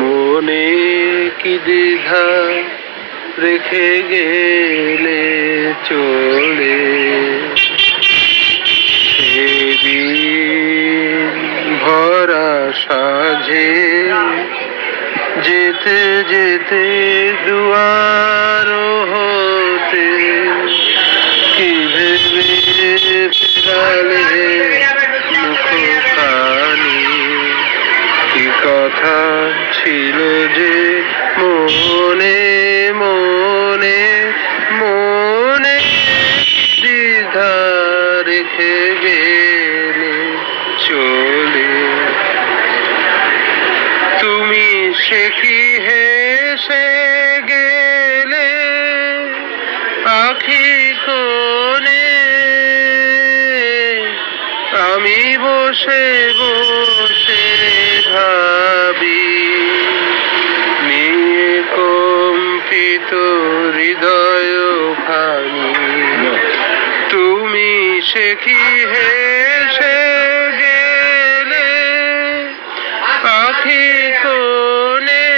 মনে কি দ্বিধা রেখে গেলে চলে, সেদিন ভরা সাঁঝে যেতে যেতে দুয়ার হতে কি ভেবে ফেরালে মুখখানি, কি কথা ছিল যে মনে মনে মনে দ্বিধা রেখে গেলে চলে। তুমি সে কি হেসে গেলে আখি কোণে, আমি বসে বসে ভাবি নিয়ে কম্পিত হৃদয় খানি। তুমি সে কি হেসে গেলে আখি কোণে,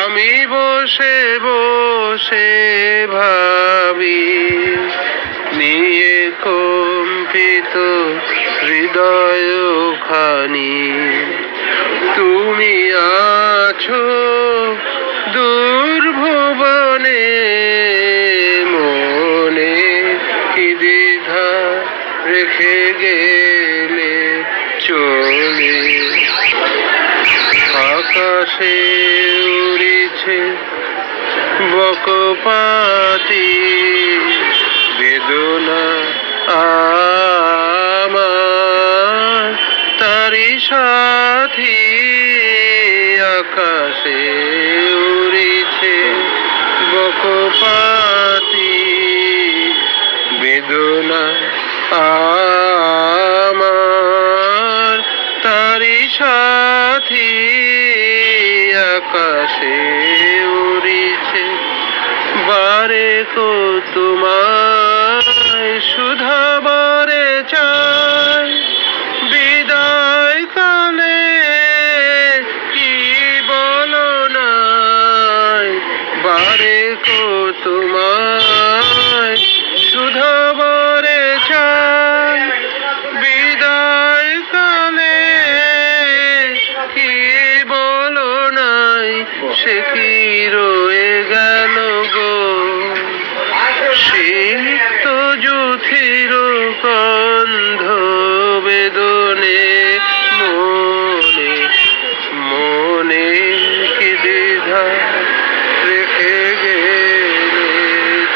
আমি বসে বসে ভাবি নিয়ে কম্পিত হৃদয় খানি। তুমি আছো দূর ভুবনে, মনে কি দ্বিধা রেখে গেলে চলে। আকাশে উড়িছে বকপাতি বেদনা আমার তারি সাথী। আকাশে উড়িছে বকপাতি বেদনা আমার তারি সাথী। আকাশে উড়িছে বারে কো তোমায় সুধা বারে চাই, বিদায় কালে কি বলো নাই, বারে কো তোমায় সুধা বারে চাই, বিদায় কালে কি বলো নাই, সে কি রয়ে গেল গো সিক্ত জুথির গন্ধ বেদনে। মনে মনে কি দ্বিধা রেখে গেলে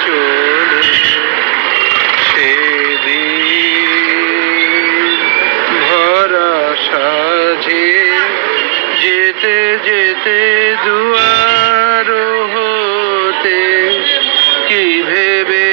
চলে, সেদিন ভরা সাঁঝে যেতে যেতে দুয়ার হতে কি ভেবে